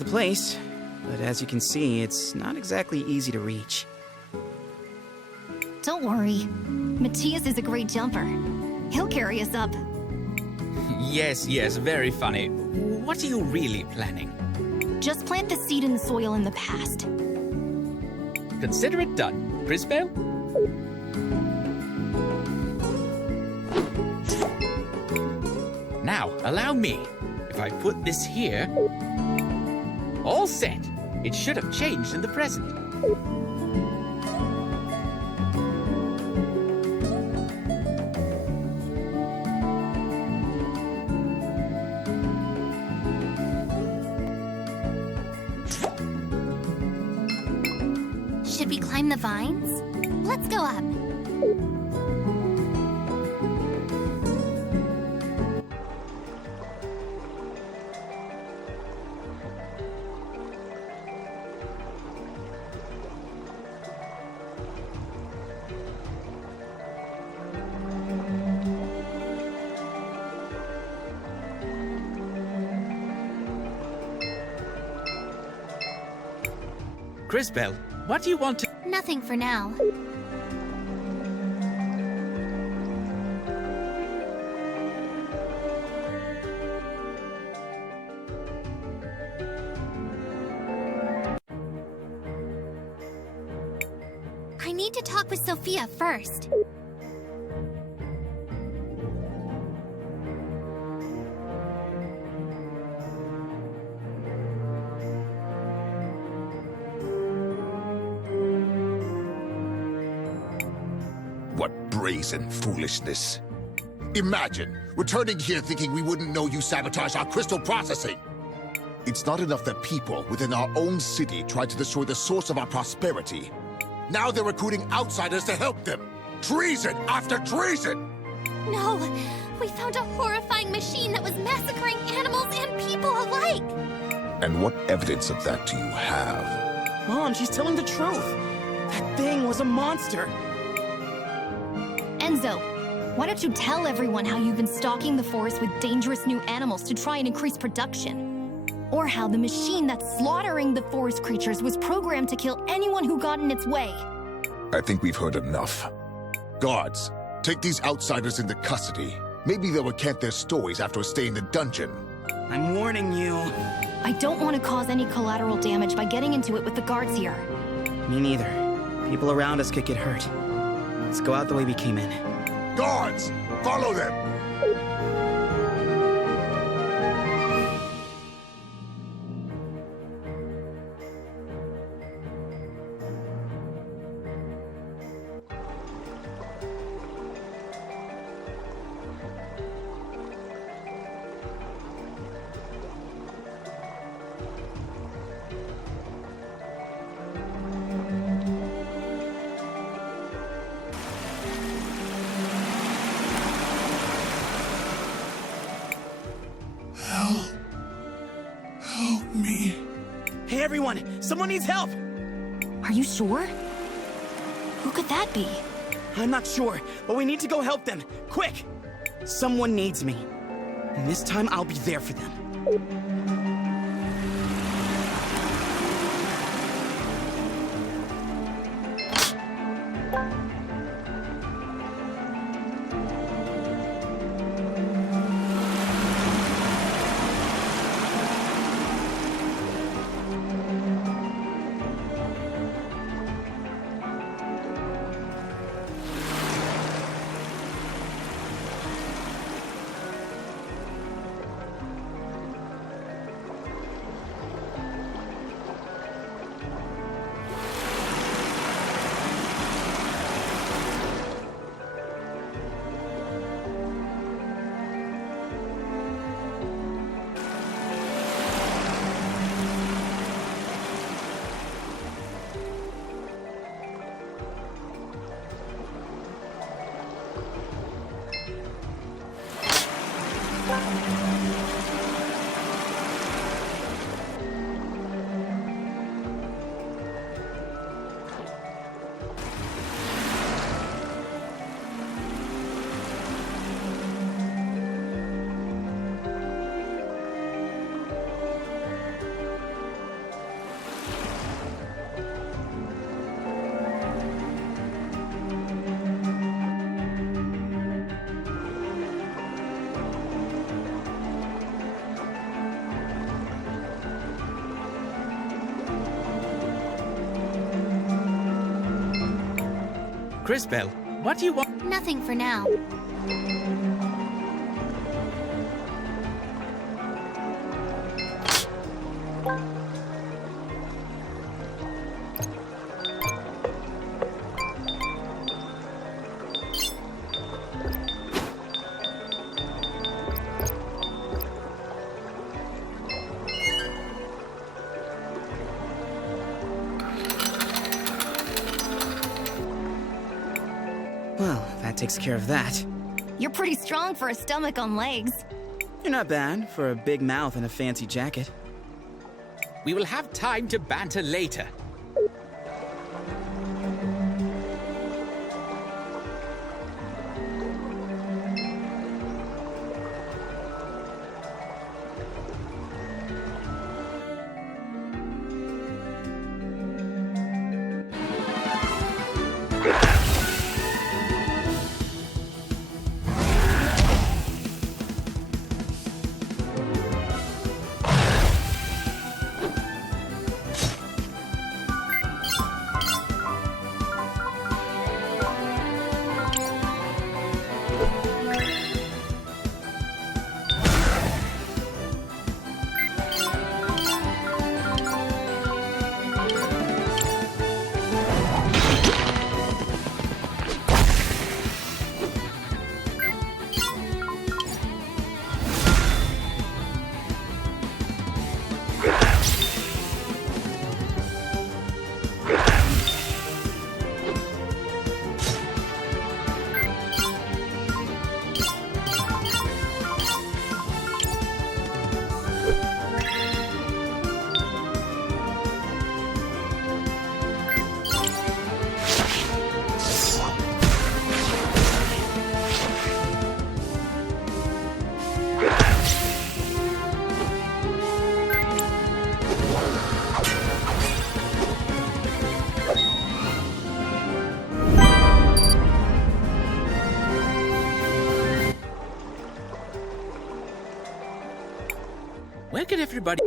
the place, but as you can see, it's not exactly easy to reach. Don't worry. Matthias is a great jumper. He'll carry us up. Yes, very funny. What are you really planning? Just plant the seed in the soil in the past. Consider it done. Crisbell? Now, allow me. If I put this here... All set. It should have changed in the present. Should we climb the vines? Let's go up. Crisbell, what do you want to... Nothing for now. I need to talk with Sophia first. What brazen foolishness. Imagine, returning here thinking we wouldn't know you sabotaged our crystal processing. It's not enough that people within our own city tried to destroy the source of our prosperity. Now they're recruiting outsiders to help them. Treason after treason! No! We found a horrifying machine that was massacring animals and people alike! And what evidence of that do you have? Mom, she's telling the truth. That thing was a monster. Enzo, why don't you tell everyone how you've been stalking the forest with dangerous new animals to try and increase production? Or how the machine that's slaughtering the forest creatures was programmed to kill anyone who got in its way? I think we've heard enough. Guards, take these outsiders into custody. Maybe they'll recant their stories after a stay in the dungeon. I'm warning you. I don't want to cause any collateral damage by getting into it with the guards here. Me neither. People around us could get hurt. Let's go out the way we came in. Guards, follow them! Help me. Hey everyone, someone needs help! Are you sure? Who could that be? I'm not sure, but we need to go help them. Quick! Someone needs me. And this time I'll be there for them. Crisbell, what do you want? Nothing for now. Well, that takes care of that. You're pretty strong for a stomach on legs. You're not bad for a big mouth and a fancy jacket. We will have time to banter later. Where can everybody...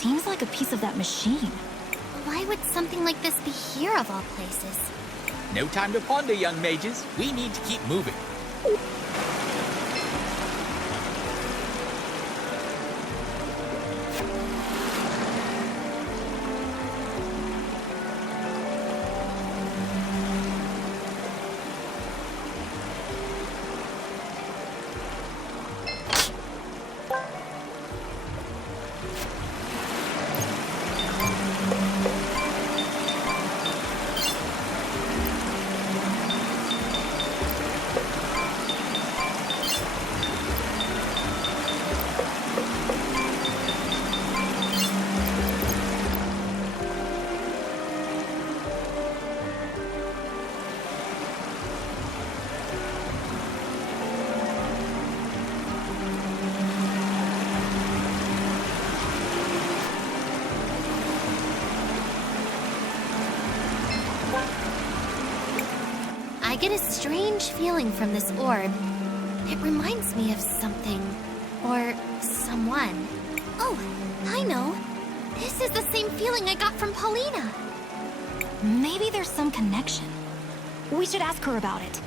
seems like a piece of that machine. Why would something like this be here of all places? No time to ponder, young mages. We need to keep moving. I get a strange feeling from this orb. It reminds me of something. Or someone. Oh, I know. This is the same feeling I got from Paulina. Maybe there's some connection. We should ask her about it.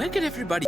Where could everybody...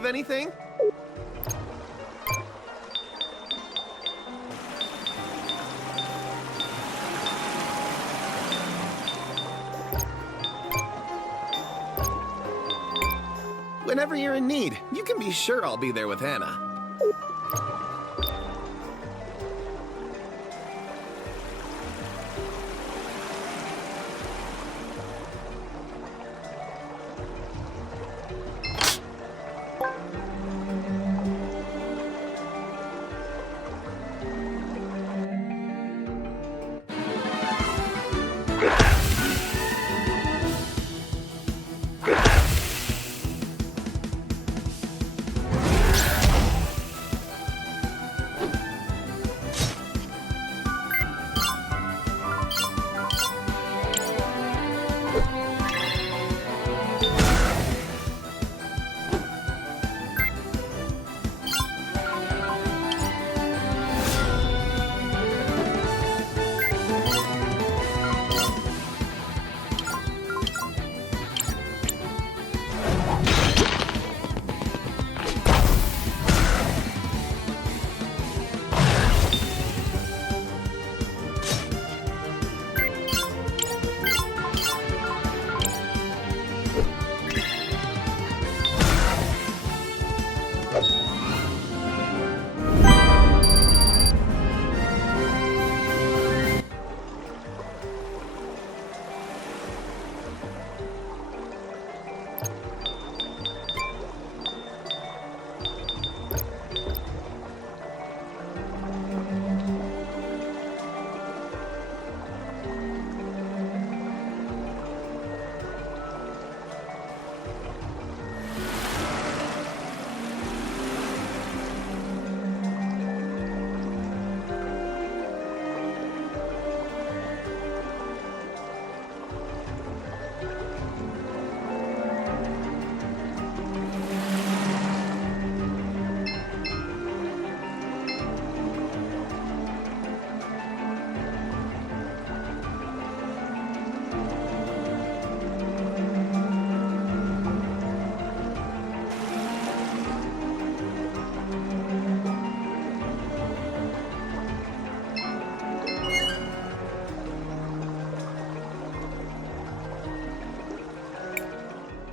of anything? Whenever you're in need, you can be sure I'll be there with Hannah.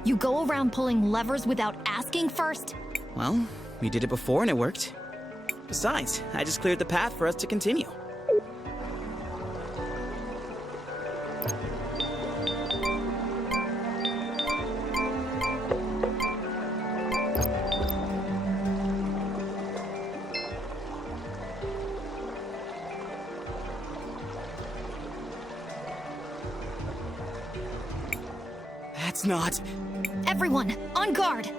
You go around pulling levers without asking first? Well, we did it before and it worked. Besides, I just cleared the path for us to continue. That's not... Everyone, on guard!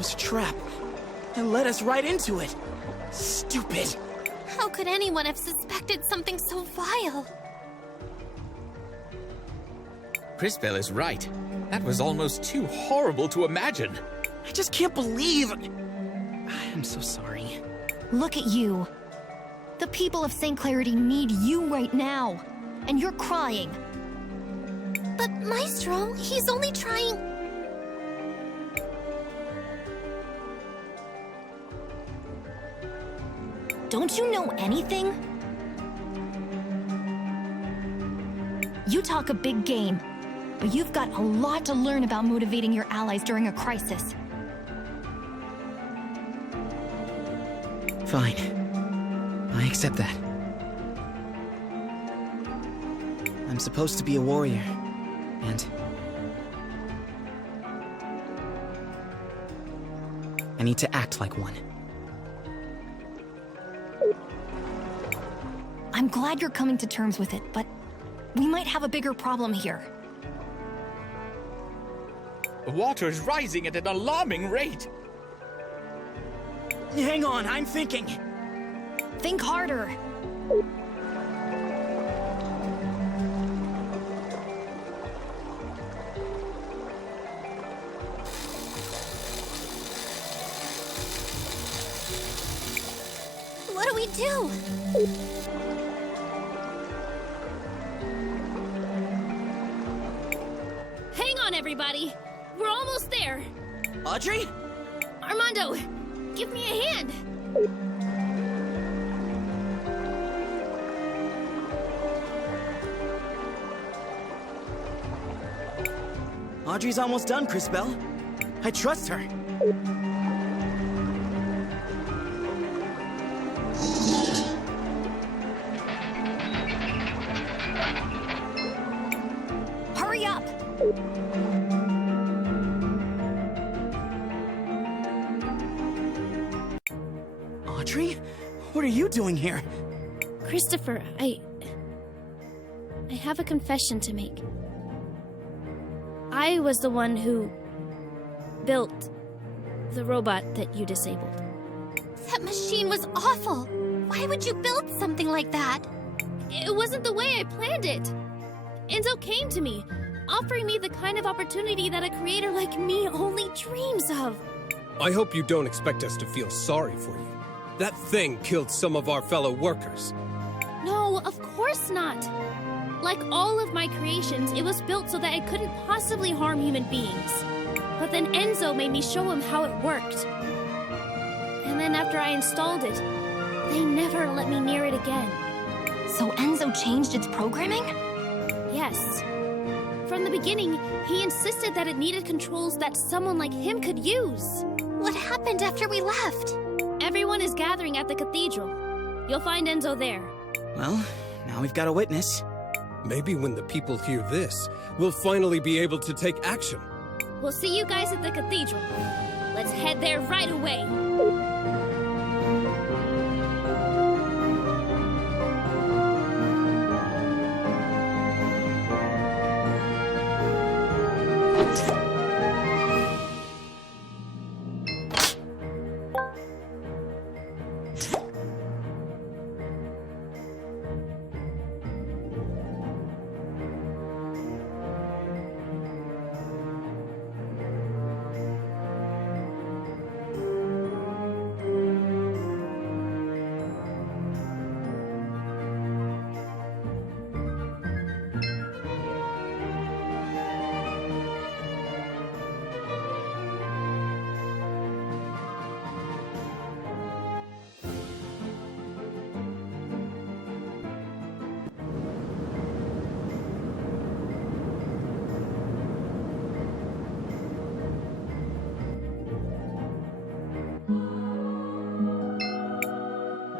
was a trap. It led us right into it. Stupid. How could anyone have suspected something so vile? Crisbell is right. That was almost too horrible to imagine. I just can't believe... I'm so sorry. Look at you. The people of St. Clarity need you right now. And you're crying. But Maestro, he's only trying... Don't you know anything? You talk a big game, but you've got a lot to learn about motivating your allies during a crisis. Fine. I accept that. I'm supposed to be a warrior, and... I need to act like one. I'm glad you're coming to terms with it, but we might have a bigger problem here. The water is rising at an alarming rate. Hang on, I'm thinking. Think harder. What do we do? Hang on, everybody. We're almost there. Audrey? Armando, give me a hand. Audrey's almost done, Crisbell. I trust her. Hurry up! Audrey? What are you doing here? Christopher, I have a confession to make. I was the one who built the robot that you disabled. That machine was awful. Why would you build something like that? It wasn't the way I planned it. Enzo came to me, offering me the kind of opportunity that a creator like me only dreams of. I hope you don't expect us to feel sorry for you. That thing killed some of our fellow workers. No, of course not. Like all of my creations, it was built so that it couldn't possibly harm human beings. But then Enzo made me show him how it worked. And then after I installed it, they never let me near it again. So Enzo changed its programming? Yes. From the beginning, he insisted that it needed controls that someone like him could use. What happened after we left? Everyone is gathering at the cathedral. You'll find Enzo there. Well, now we've got a witness. Maybe when the people hear this, we'll finally be able to take action. We'll see you guys at the cathedral. Let's head there right away.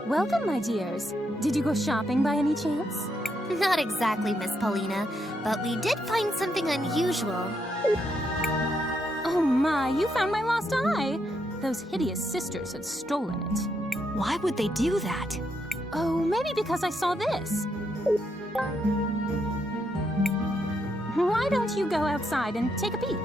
Welcome, my dears. Did you go shopping by any chance? Not exactly, Miss Paulina, but we did find something unusual. Oh my, you found my lost eye! Those hideous sisters had stolen it. Why would they do that? Oh, maybe because I saw this. Why don't you go outside and take a peek?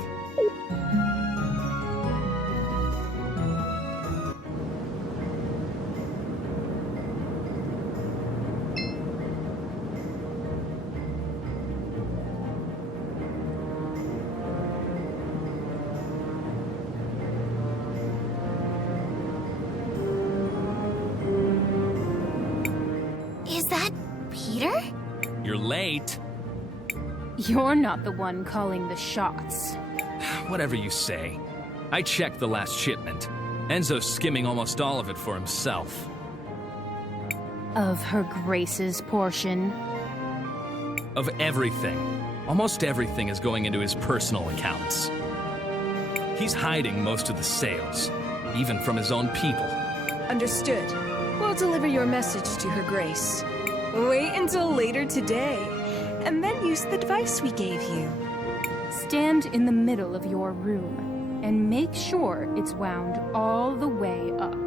you're late. You're not the one calling the shots. Whatever you say. I checked the last shipment. Enzo's skimming almost all of it for himself. Of Her Grace's portion? Of everything. Almost everything is going into his personal accounts. He's hiding most of the sales, even from his own people. Understood. We'll deliver your message to Her Grace. Wait until later today, and then use the device we gave you. Stand in the middle of your room, and make sure it's wound all the way up.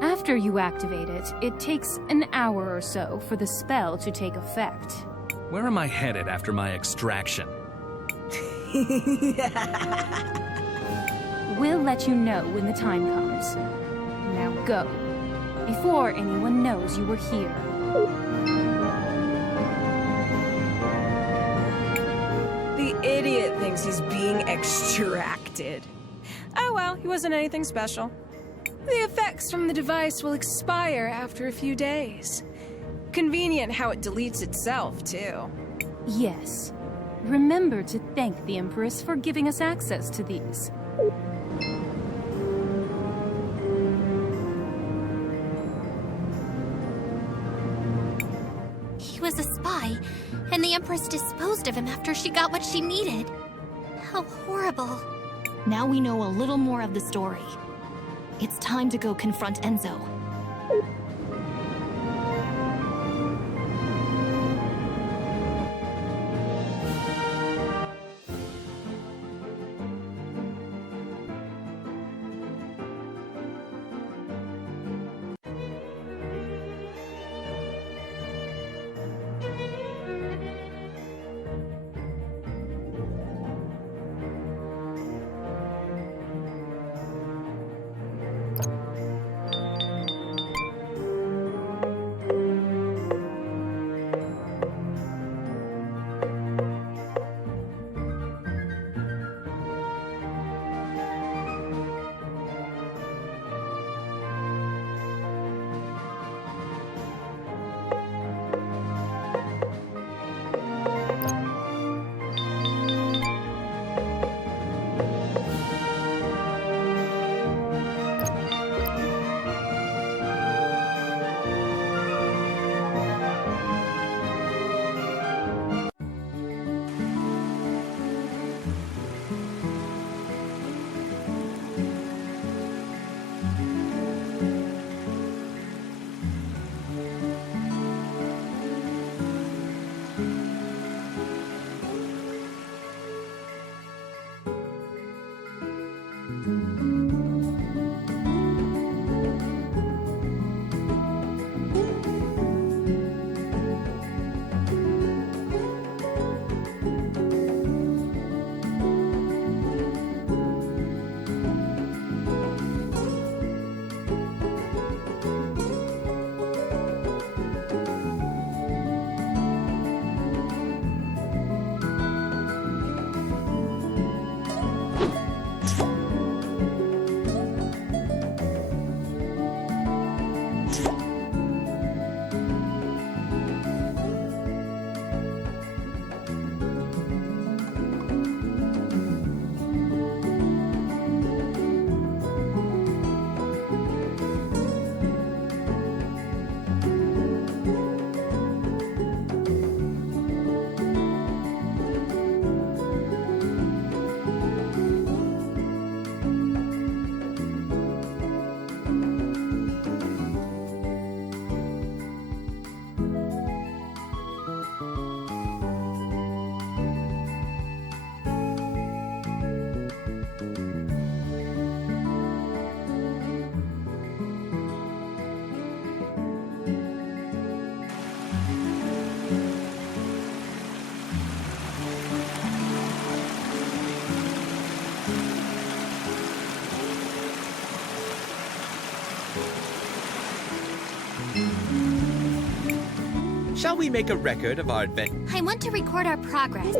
After you activate it, it takes an hour or so for the spell to take effect. Where am I headed after my extraction? We'll let you know when the time comes. Now go, before anyone knows you were here. The idiot thinks he's being extracted. Oh well, he wasn't anything special. The effects from the device will expire after a few days. Convenient how it deletes itself, too. Yes. Remember to thank the Empress for giving us access to these. He was a spy, and the Empress disposed of him after she got what she needed. How horrible. Now we know a little more of the story. It's time to go confront Enzo. Shall we make a record of our adventure? I want to record our progress.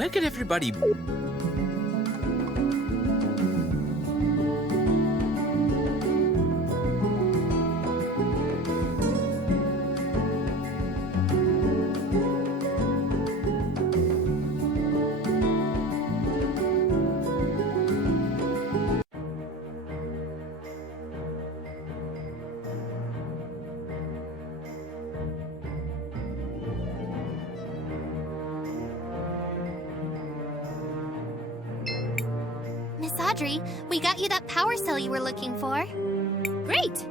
Where could everybody... Miss Audrey, we got you that power cell you were looking for. Great!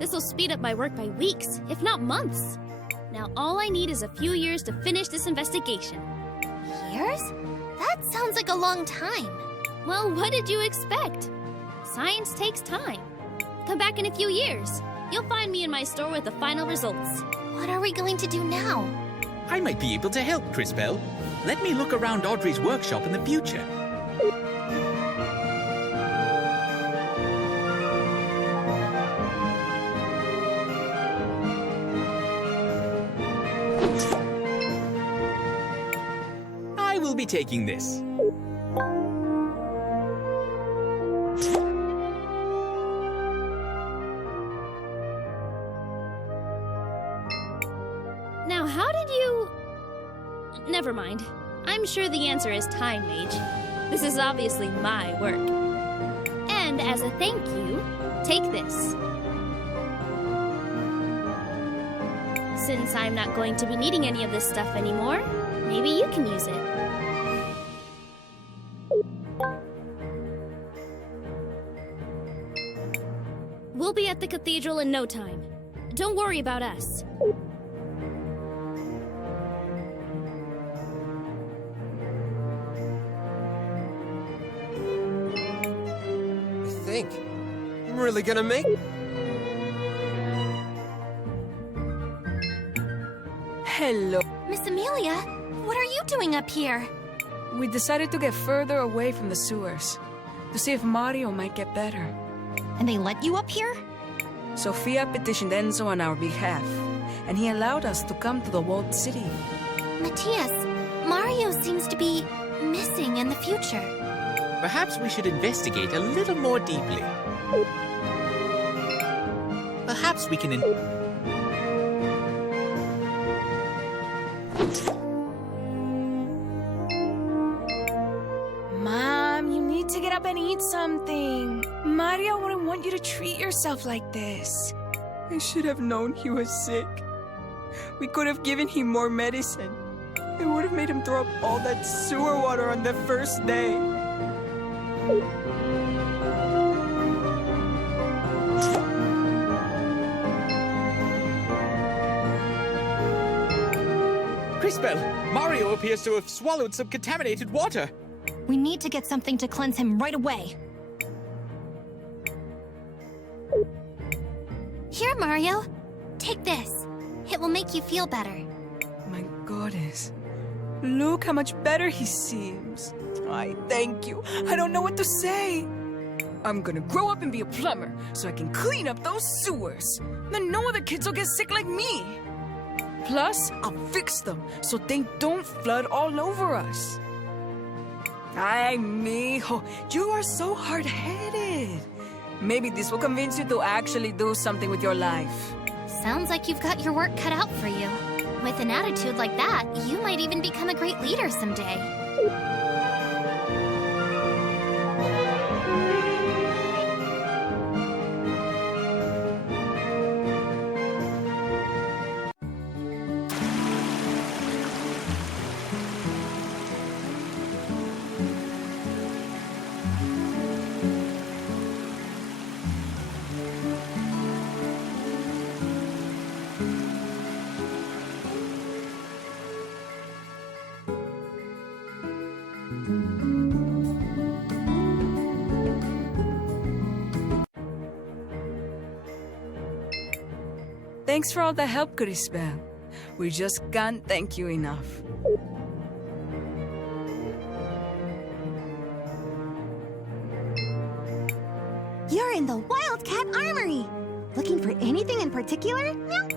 This will speed up my work by weeks, if not months. Now all I need is a few years to finish this investigation. Years? That sounds like a long time. Well, what did you expect? Science takes time. Come back in a few years. You'll find me in my store with the final results. What are we going to do now? I might be able to help, Crisbell. Let me look around Audrey's workshop in the future. I will be taking this. Now, how did you... Never mind. I'm sure the answer is Time Mage. This is obviously my work. And as a thank you, take this. Since I'm not going to be needing any of this stuff anymore, maybe you can use it. We'll be at the cathedral in no time. Don't worry about us. I'm really gonna make... Hello. Miss Amelia, what are you doing up here? We decided to get further away from the sewers to see if Mario might get better. And they let you up here? Sophia petitioned Enzo on our behalf, and he allowed us to come to the walled city. Matthias, Mario seems to be missing in the future. Perhaps we should investigate a little more deeply. Perhaps we can... Mom, you need to get up and eat something. Mario wouldn't want you to treat yourself like this. I should have known he was sick. We could have given him more medicine. It would have made him throw up all that sewer water on the first day. Crisbell! Mario appears to have swallowed some contaminated water. We need to get something to cleanse him right away. Here, Mario. Take this. It will make you feel better. My goddess. Look how much better he seems. I thank you. I don't know what to say. I'm gonna grow up and be a plumber so I can clean up those sewers. Then no other kids will get sick like me. Plus, I'll fix them so they don't flood all over us. Ay, mijo, you are so hard-headed. Maybe this will convince you to actually do something with your life. Sounds like you've got your work cut out for you. With an attitude like that, you might even become a great leader someday. Thanks for all the help, Crisbell. We just can't thank you enough. You're in the Wildcat Armory! Looking for anything in particular? Meow.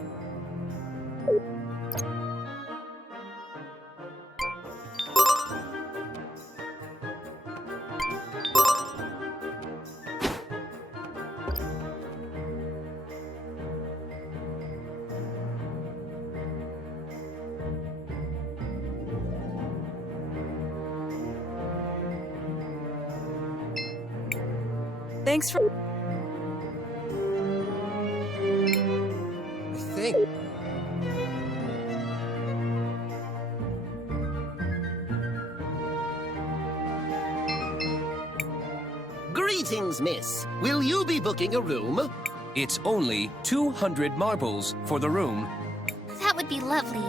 Thanks for... I think. Greetings, miss. Will you be booking a room? It's only 200 marbles for the room. That would be lovely.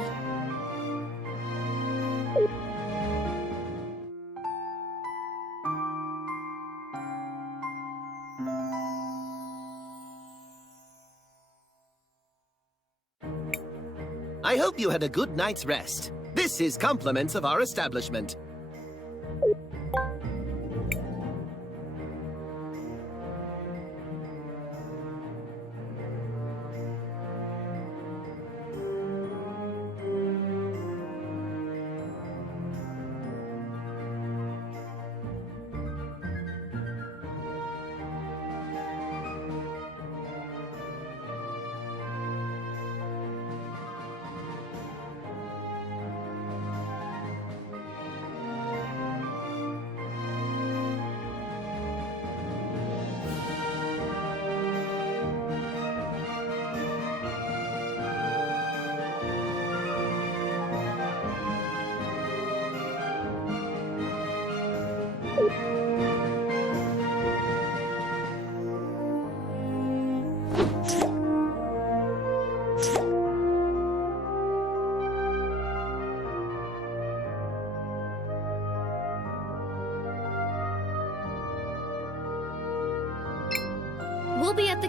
I hope you had a good night's rest. This is compliments of our establishment. We'll be at the...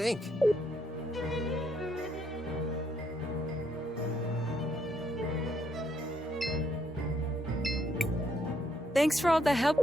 Think. Thanks for all the help.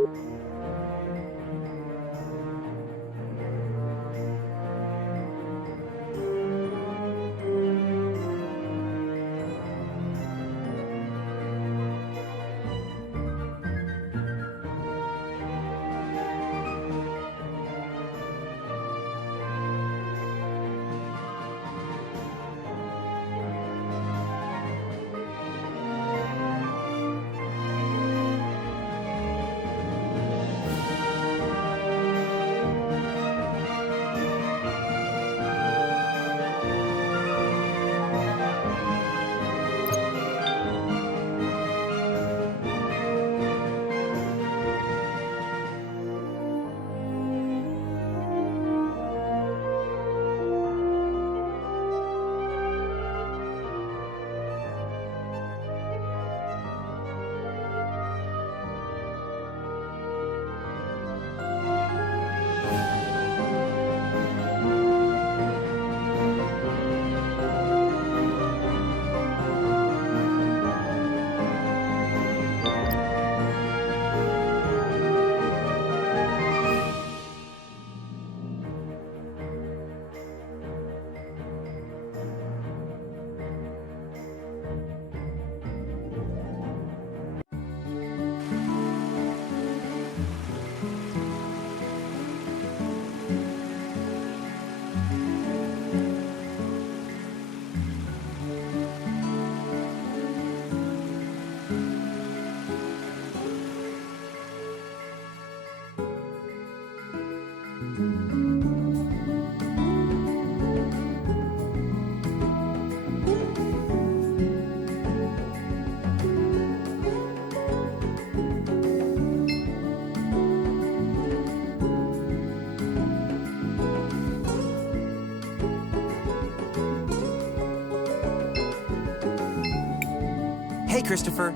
Hey, Christopher.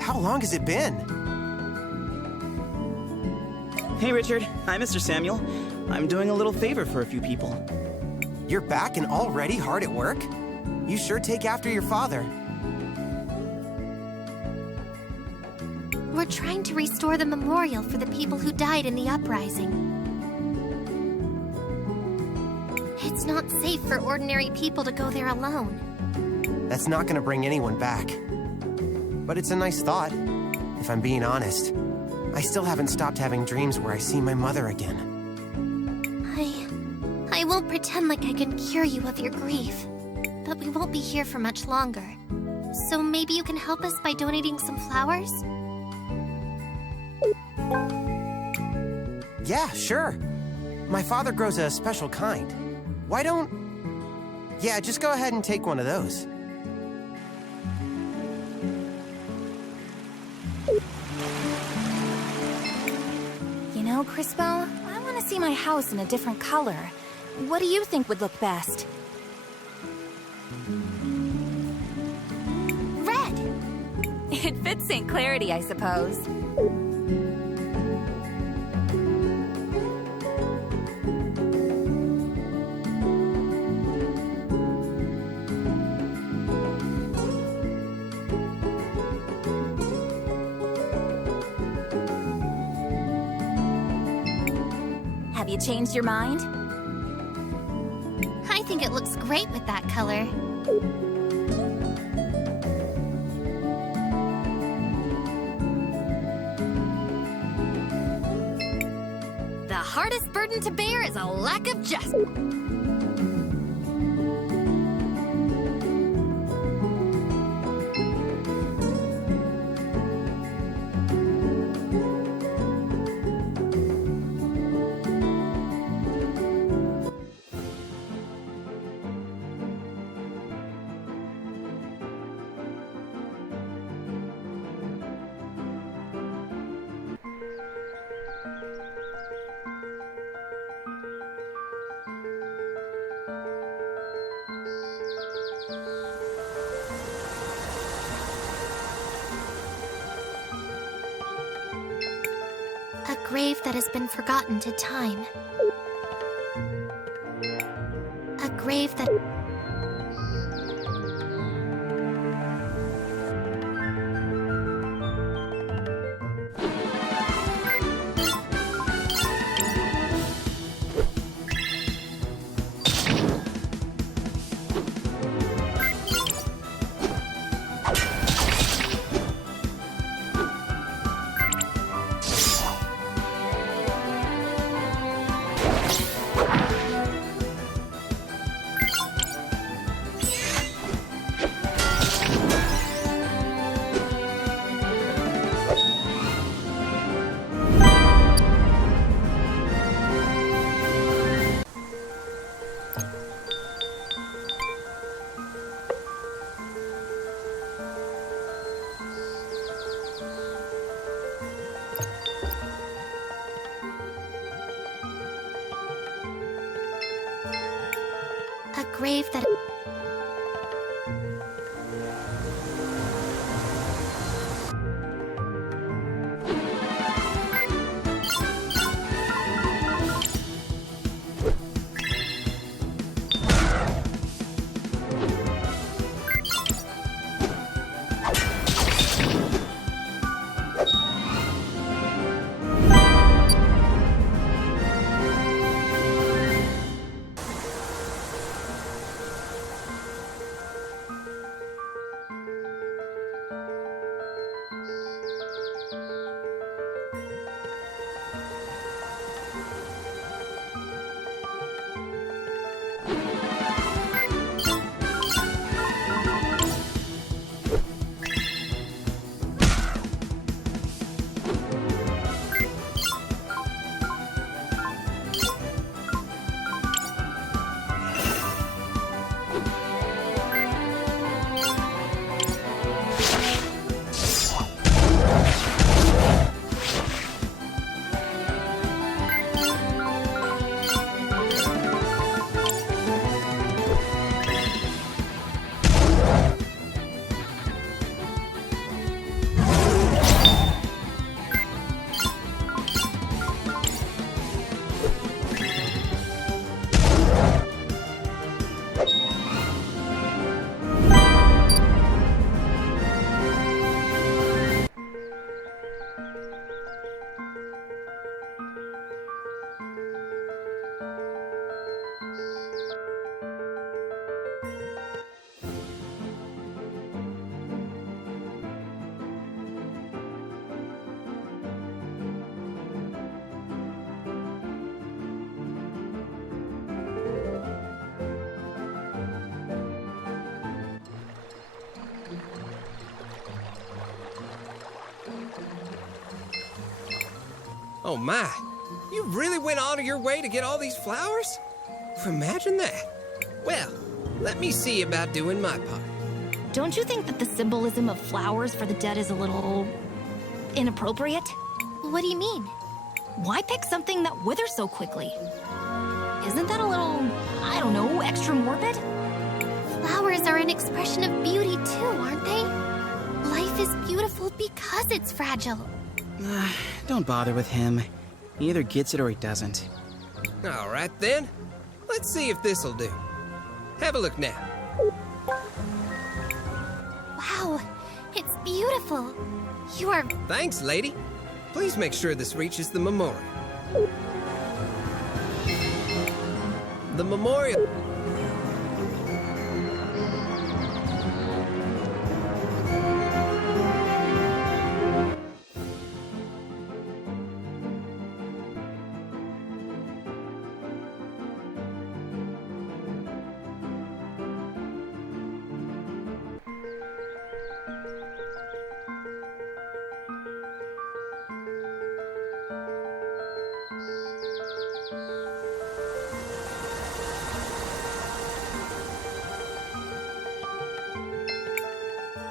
How long has it been? Hey, Richard. Hi, Mr. Samuel. I'm doing a little favor for a few people. You're back and already hard at work? You sure take after your father. We're trying to restore the memorial for the people who died in the uprising. It's not safe for ordinary people to go there alone. That's not gonna bring anyone back. But it's a nice thought, if I'm being honest. I still haven't stopped having dreams where I see my mother again. I won't pretend like I can cure you of your grief, but we won't be here for much longer. So maybe you can help us by donating some flowers? Yeah, sure. My father grows a special kind. Why don't... Yeah, just go ahead and take one of those. You know, Crisbell, I want to see my house in a different color. What do you think would look best? Red! It fits St. Clarity, I suppose. Have you changed your mind? I think it looks great with that color. The hardest burden to bear is a lack of justice. A grave that has been forgotten to time. A grave that... A grave that... Oh my, you really went out of your way to get all these flowers? Imagine that. Well, let me see about doing my part. Don't you think that the symbolism of flowers for the dead is a little inappropriate? What do you mean? Why pick something that withers so quickly? Isn't that a little, I don't know, extra morbid? Flowers are an expression of beauty too, aren't they? Life is beautiful because it's fragile. Don't bother with him. He either gets it or he doesn't. All right then. Let's see if this'll do. Have a look now. Wow, it's beautiful. You are... Thanks, lady. Please make sure this reaches the memorial. The memorial...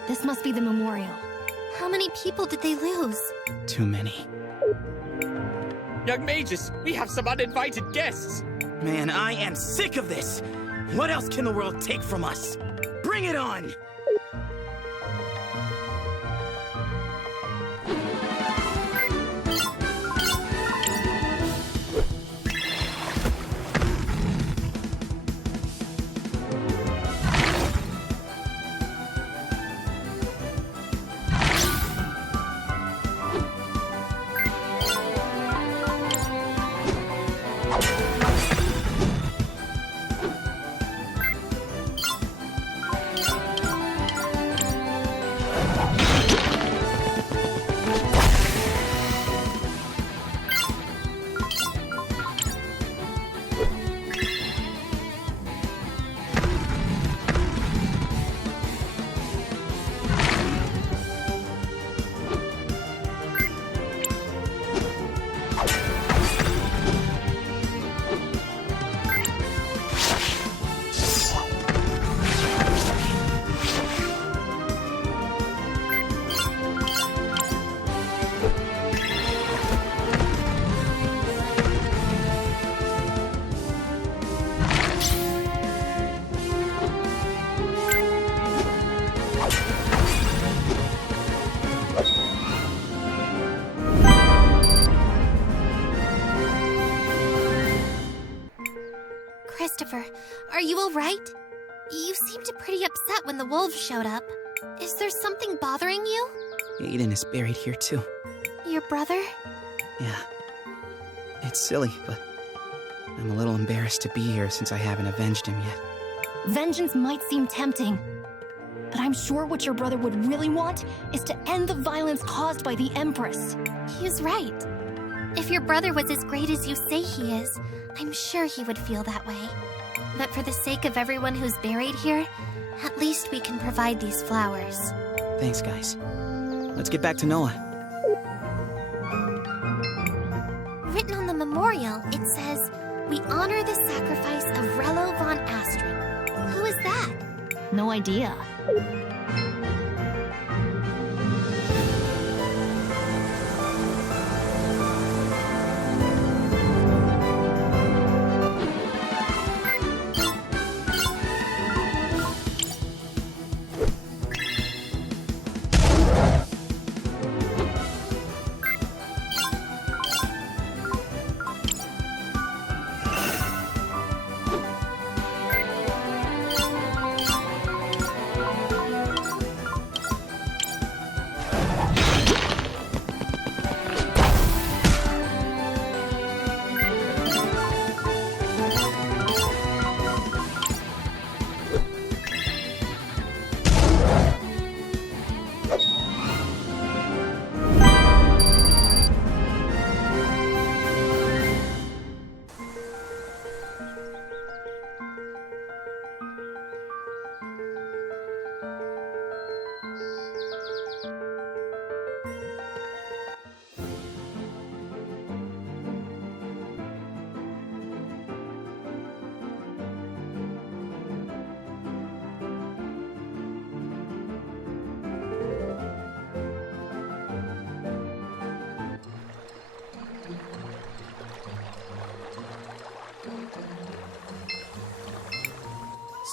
This must be the memorial. How many people did they lose? Too many. Young mages, we have some uninvited guests. Man, I am sick of this. What else can the world take from us? Bring it on! Christopher, are you all right? You seemed pretty upset when the wolves showed up. Is there something bothering you? Aiden is buried here too. Your brother? Yeah. It's silly, but I'm a little embarrassed to be here since I haven't avenged him yet. Vengeance might seem tempting, but I'm sure what your brother would really want is to end the violence caused by the Empress. He's right. If your brother was as great as you say he is, I'm sure he would feel that way. But for the sake of everyone who's buried here, at least we can provide these flowers. Thanks, guys. Let's get back to Noah. Written on the memorial, it says, "We honor the sacrifice of Rello von Astrid." Who is that? No idea.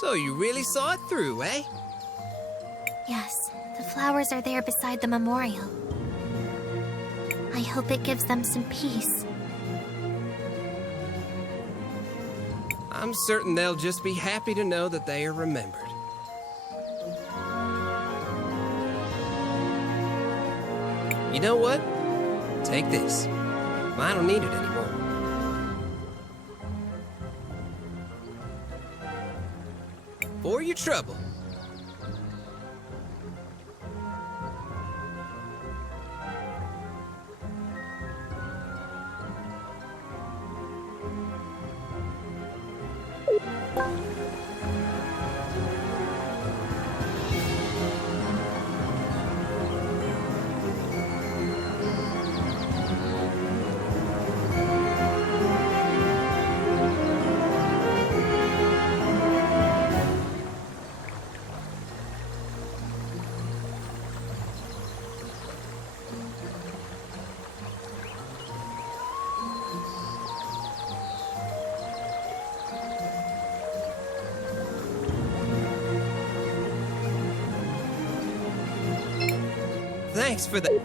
So you really saw it through, eh? Yes, the flowers are there beside the memorial. I hope it gives them some peace. I'm certain they'll just be happy to know that they are remembered. You know what? Take this. I don't need it anymore. For your trouble. Thanks for the...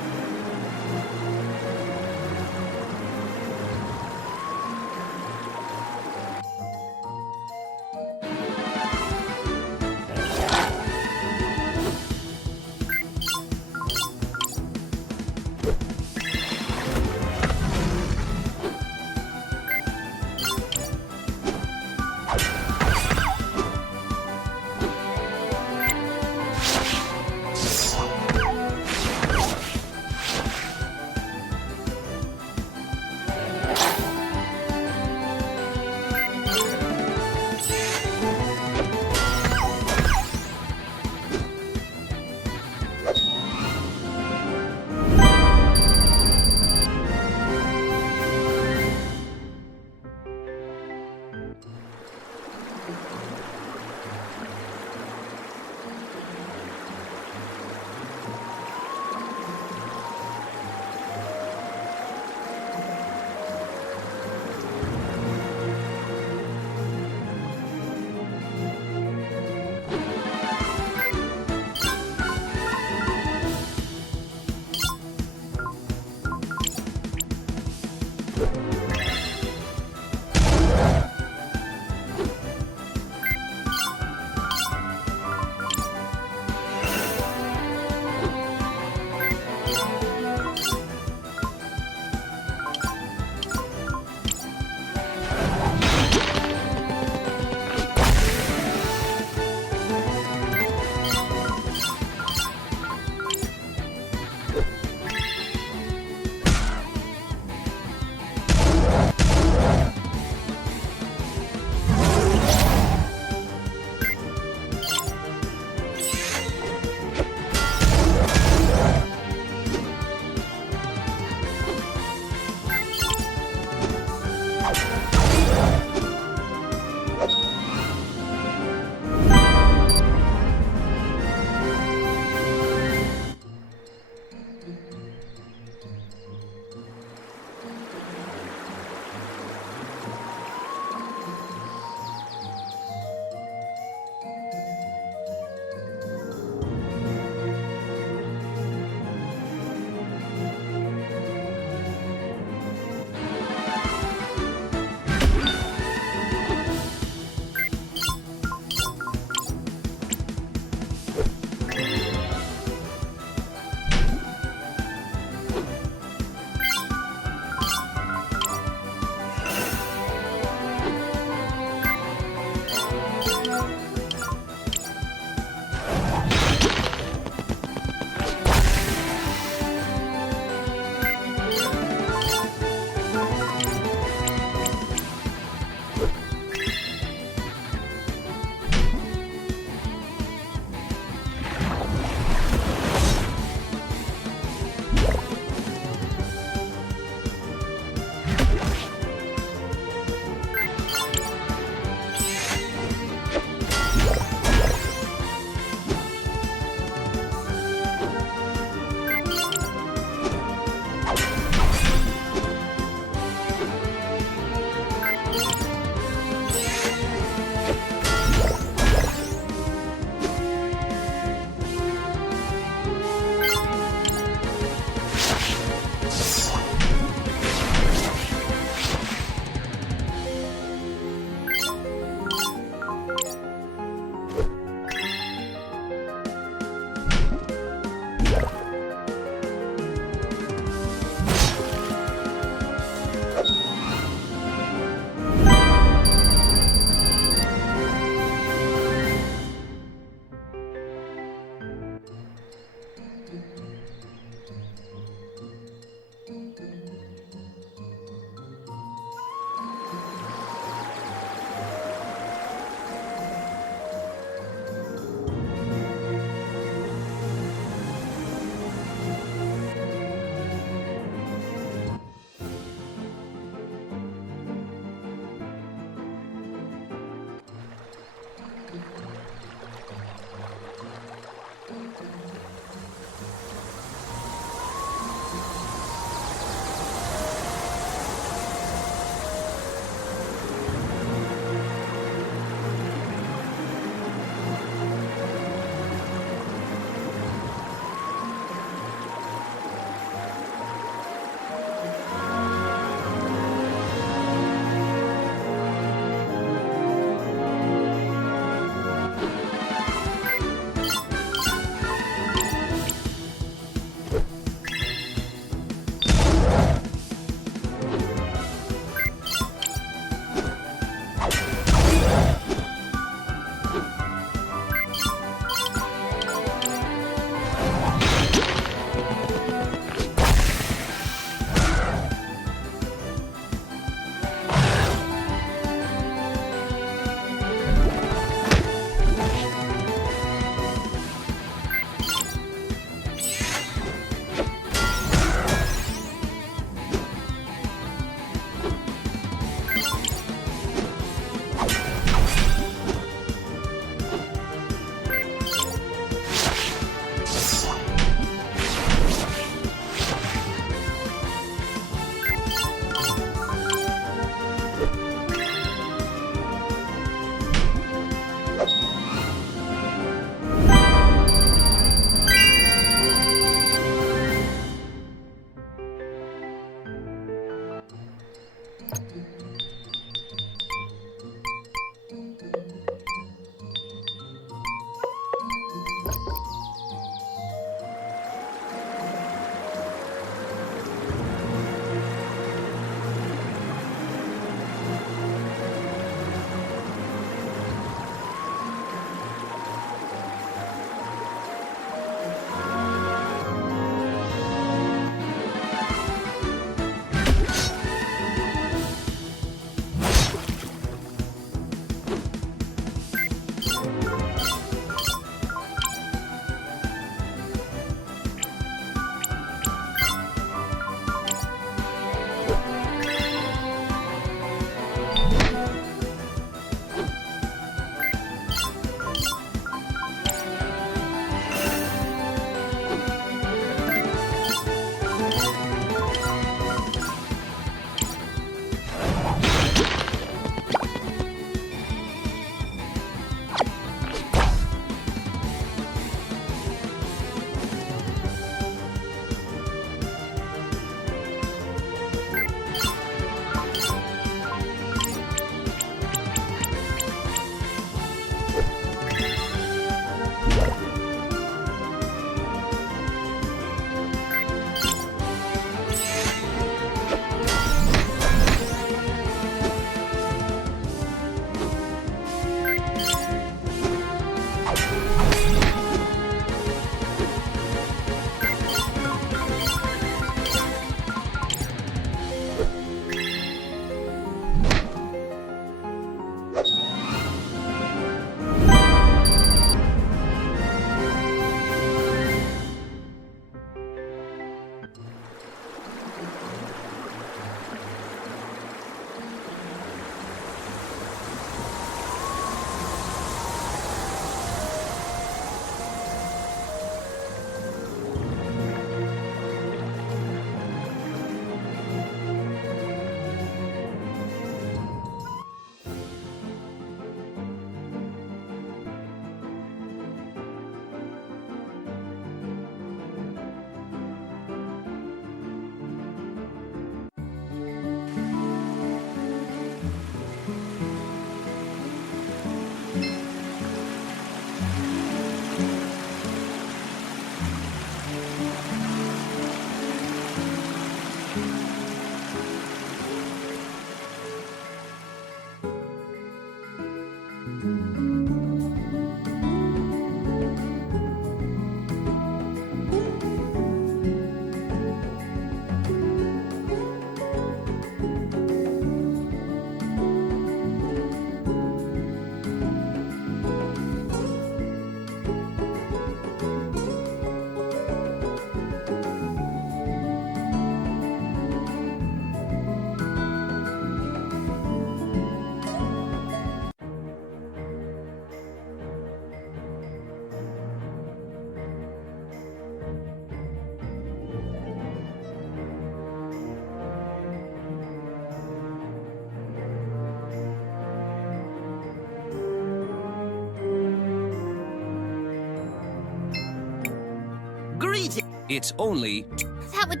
It's only... That would...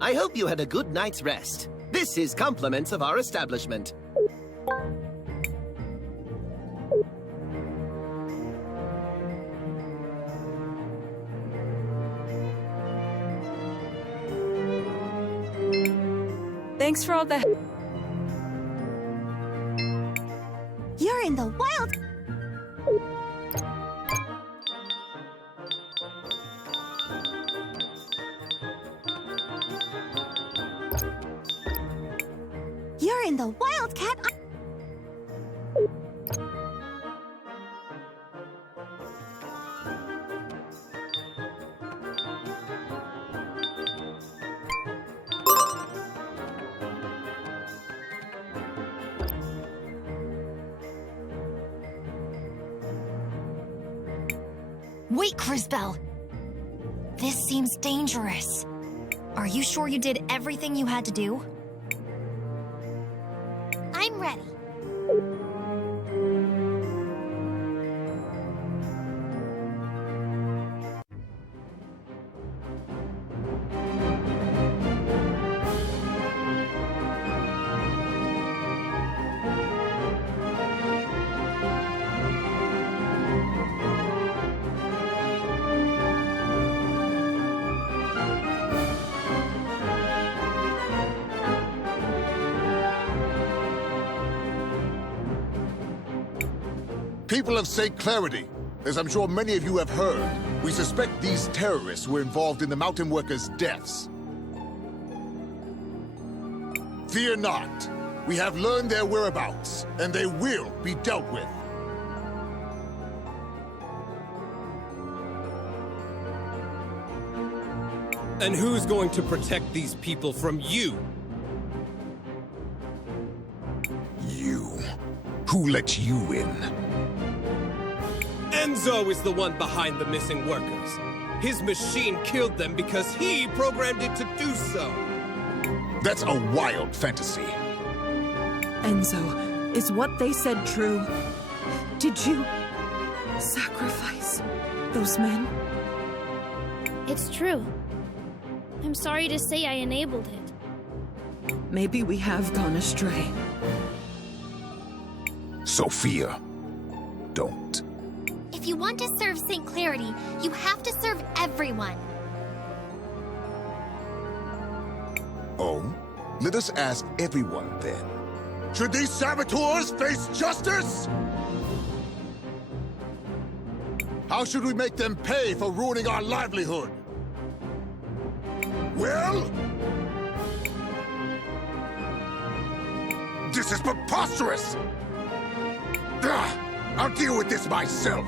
I hope you had a good night's rest. This is compliments of our establishment. Thanks for all the... You're in the wild... You're in the Wildcat... Wait, Crisbell! This seems dangerous. Are you sure you did everything you had to do? I'm ready. People of St. Clarity, as I'm sure many of you have heard, we suspect these terrorists were involved in the mountain workers' deaths. Fear not. We have learned their whereabouts, and they will be dealt with. And who's going to protect these people from you? You. Who let you in? Enzo is the one behind the missing workers. His machine killed them because he programmed it to do so. That's a wild fantasy. Enzo, is what they said true? Did you sacrifice those men? It's true. I'm sorry to say I enabled it. Maybe we have gone astray. Sophia, don't. If you want to serve St. Clarity, you have to serve everyone. Oh? Let us ask everyone then. Should these saboteurs face justice? How should we make them pay for ruining our livelihood? Well? This is preposterous! Ugh, I'll deal with this myself.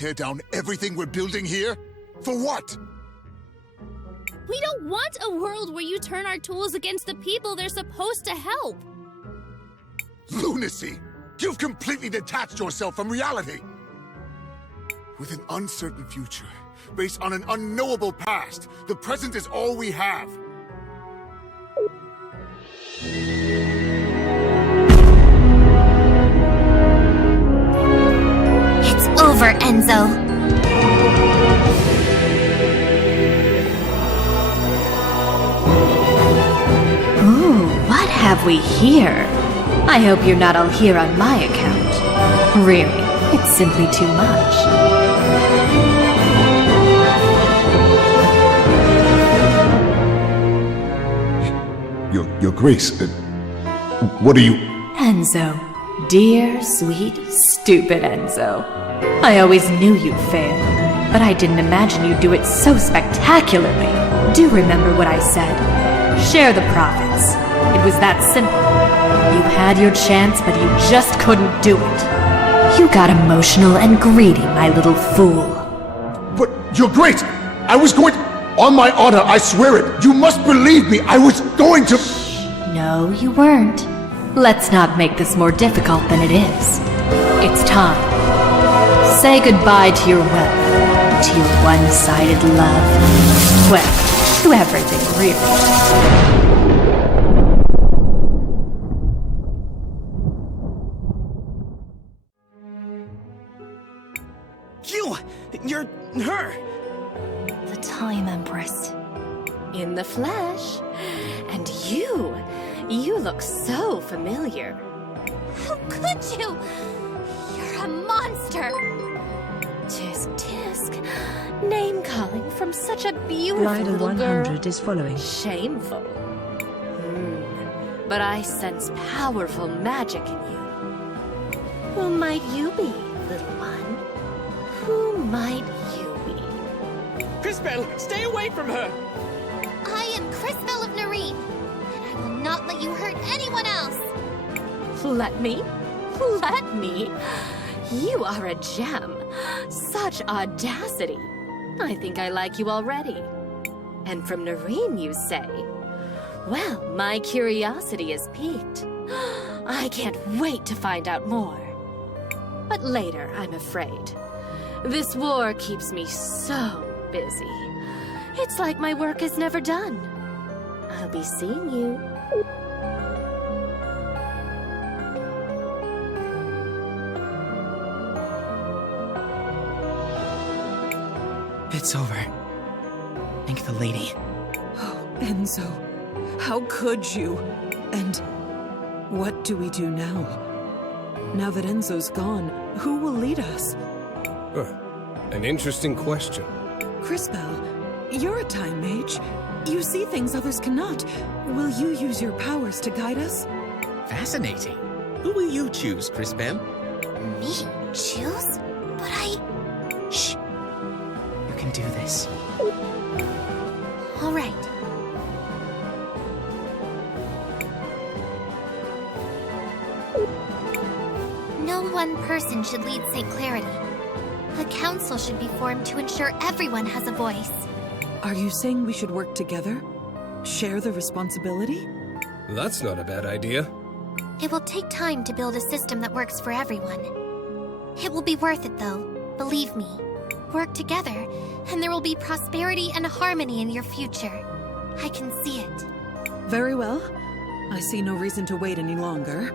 tear down everything we're building here? For what? We don't want a world where you turn our tools against the people they're supposed to help. Lunacy! You've completely detached yourself from reality! With an uncertain future, based on an unknowable past, the present is all we have. It's over, Enzo. Ooh, what have we here? I hope you're not all here on my account. Really, it's simply too much. Your Grace, what are you... Enzo. Dear, sweet, stupid Enzo. I always knew you'd fail, but I didn't imagine you'd do it so spectacularly. Do remember what I said. Share the profits. It was that simple. You had your chance, but you just couldn't do it. You got emotional and greedy, my little fool. But, Your Grace, I was going... On my honor, I swear it. You must believe me. I was going to... No, you weren't. Let's not make this more difficult than it is. It's time. Say goodbye to your wealth, to your one-sided love. Well, to everything, really. You're her! The Time Empress. In the flesh. And you look so familiar. How could you? You're a monster! Tisk tisk. Name-calling from such a beautiful Rider little 100 girl. is following. Shameful. But I sense powerful magic in you. Who might you be, little one? Who might you be? Crisbell, stay away from her! I am Crisbell of Nareen, and I will not let you hurt anyone else! Let me? Let me? You are a gem. Such audacity. I think I like you already. And from Nareen, you say? Well, my curiosity is piqued. I can't wait to find out more. But later, I'm afraid. This war keeps me so busy. It's like my work is never done. I'll be seeing you. It's over. Thank the lady. Oh, Enzo. How could you? And what do we do now? Now that Enzo's gone, who will lead us? An interesting question. Crisbell, you're a Time Mage. You see things others cannot. Will you use your powers to guide us? Fascinating. Who will you choose, Crisbell? Me? Choose? But I... Shh. You can do this. All right. No one person should lead St. Clarity. A council should be formed to ensure everyone has a voice. Are you saying we should work together? Share the responsibility? That's not a bad idea. It will take time to build a system that works for everyone. It will be worth it, though. Believe me. Work together, and there will be prosperity and harmony in your future. I can see it. Very well. I see no reason to wait any longer.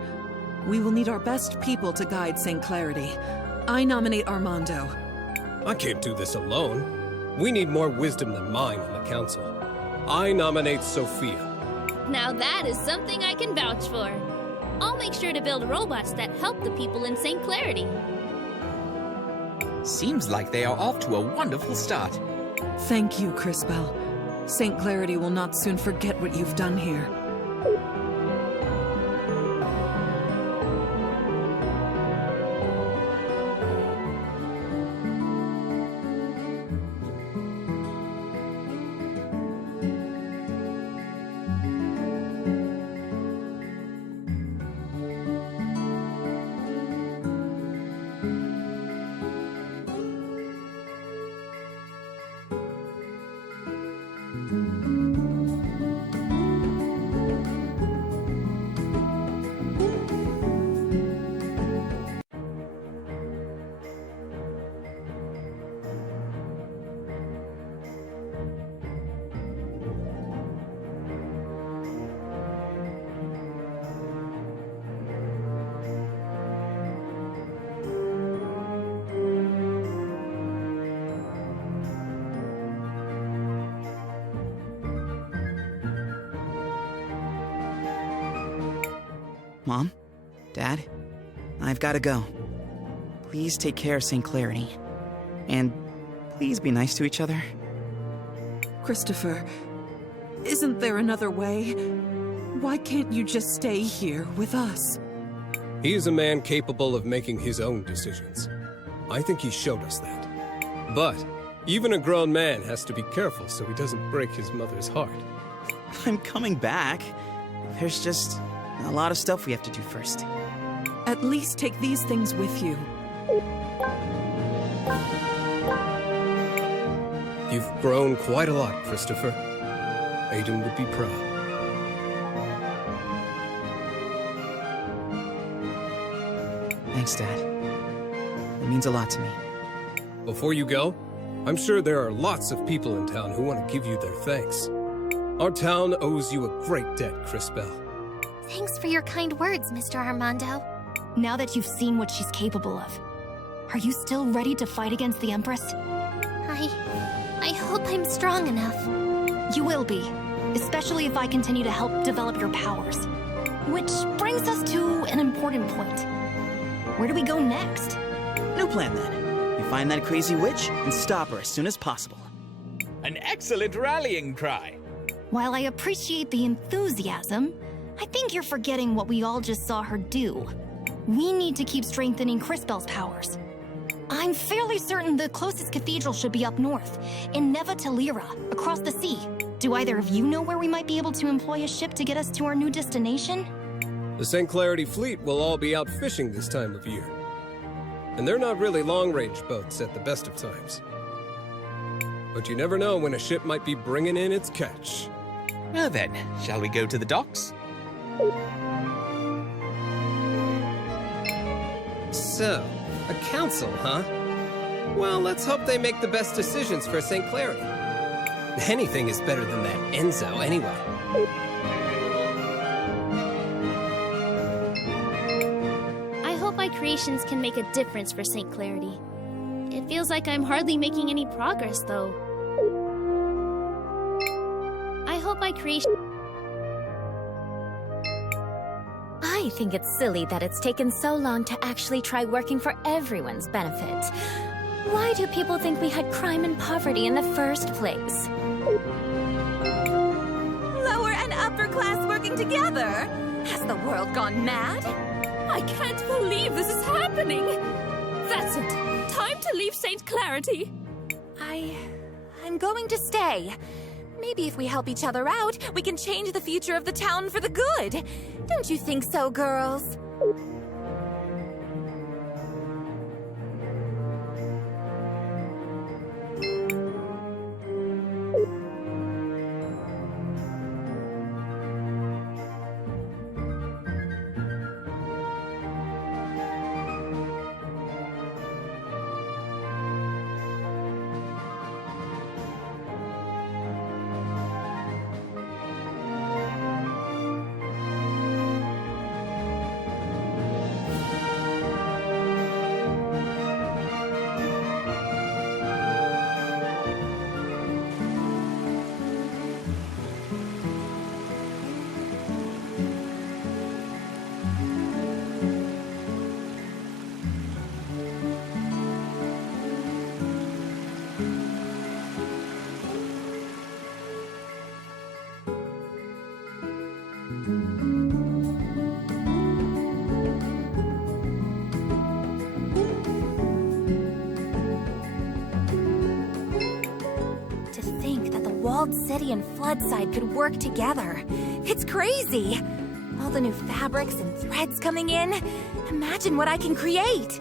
We will need our best people to guide St. Clarity. I nominate Armando. I can't do this alone. We need more wisdom than mine on the council. I nominate Sophia. Now that is something I can vouch for. I'll make sure to build robots that help the people in St. Clarity. Seems like they are off to a wonderful start. Thank you, Crisbell. St. Clarity will not soon forget what you've done here. Mom? Dad? I've gotta go. Please take care of St. Clarity. And please be nice to each other. Christopher, isn't there another way? Why can't you just stay here with us? He is a man capable of making his own decisions. I think he showed us that. But even a grown man has to be careful so he doesn't break his mother's heart. I'm coming back. There's just a lot of stuff we have to do first. At least take these things with you. You've grown quite a lot, Christopher. Aiden would be proud. Thanks, Dad. It means a lot to me. Before you go, I'm sure there are lots of people in town who want to give you their thanks. Our town owes you a great debt, Crisbell. Thanks for your kind words, Mr. Armando. Now that you've seen what she's capable of, are you still ready to fight against the Empress? I hope I'm strong enough. You will be, especially if I continue to help develop your powers. Which brings us to an important point. Where do we go next? New plan, then. We find that crazy witch and stop her as soon as possible. An excellent rallying cry. While I appreciate the enthusiasm, I think you're forgetting what we all just saw her do. We need to keep strengthening Crisbell's powers. I'm fairly certain the closest cathedral should be up north, in Neva Talira, across the sea. Do either of you know where we might be able to employ a ship to get us to our new destination? The St. Clarity fleet will all be out fishing this time of year. And they're not really long-range boats at the best of times. But you never know when a ship might be bringing in its catch. Well then, shall we go to the docks? So, a council, huh? Well, let's hope they make the best decisions for St. Clarity. Anything is better than that Enzo, anyway. I hope my creations can make a difference for St. Clarity. It feels like I'm hardly making any progress, though. I hope my creation... I think it's silly that it's taken so long to actually try working for everyone's benefit. Why do people think we had crime and poverty in the first place? Lower and upper class working together? Has the world gone mad? I can't believe this is happening! That's it! Time to leave St. Clarity! I'm going to stay. Maybe if we help each other out, we can change the future of the town for the good. Don't you think so, girls? Walled City and Floodside could work together. It's crazy! All the new fabrics and threads coming in. Imagine what I can create!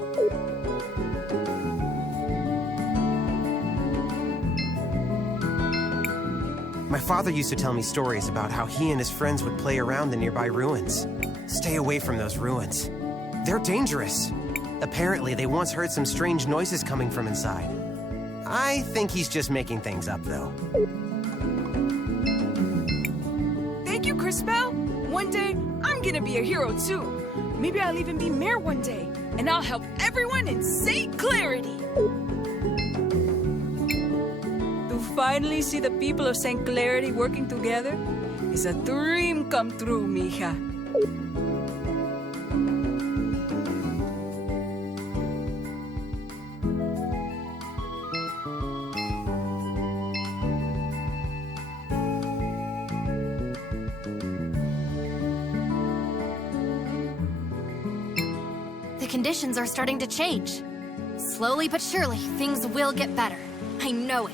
My father used to tell me stories about how he and his friends would play around the nearby ruins. Stay away from those ruins. They're dangerous. Apparently, they once heard some strange noises coming from inside. I think he's just making things up, though. Thank you, Crisbell. One day, I'm gonna be a hero too. Maybe I'll even be mayor one day, and I'll help everyone in St. Clarity. To finally see the people of St. Clarity working together is a dream come true, mija. The conditions are starting to change. Slowly but surely, things will get better. I know it.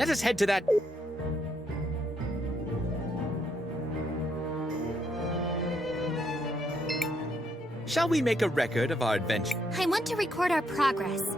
Let us head to that... Shall we make a record of our adventure? I want to record our progress.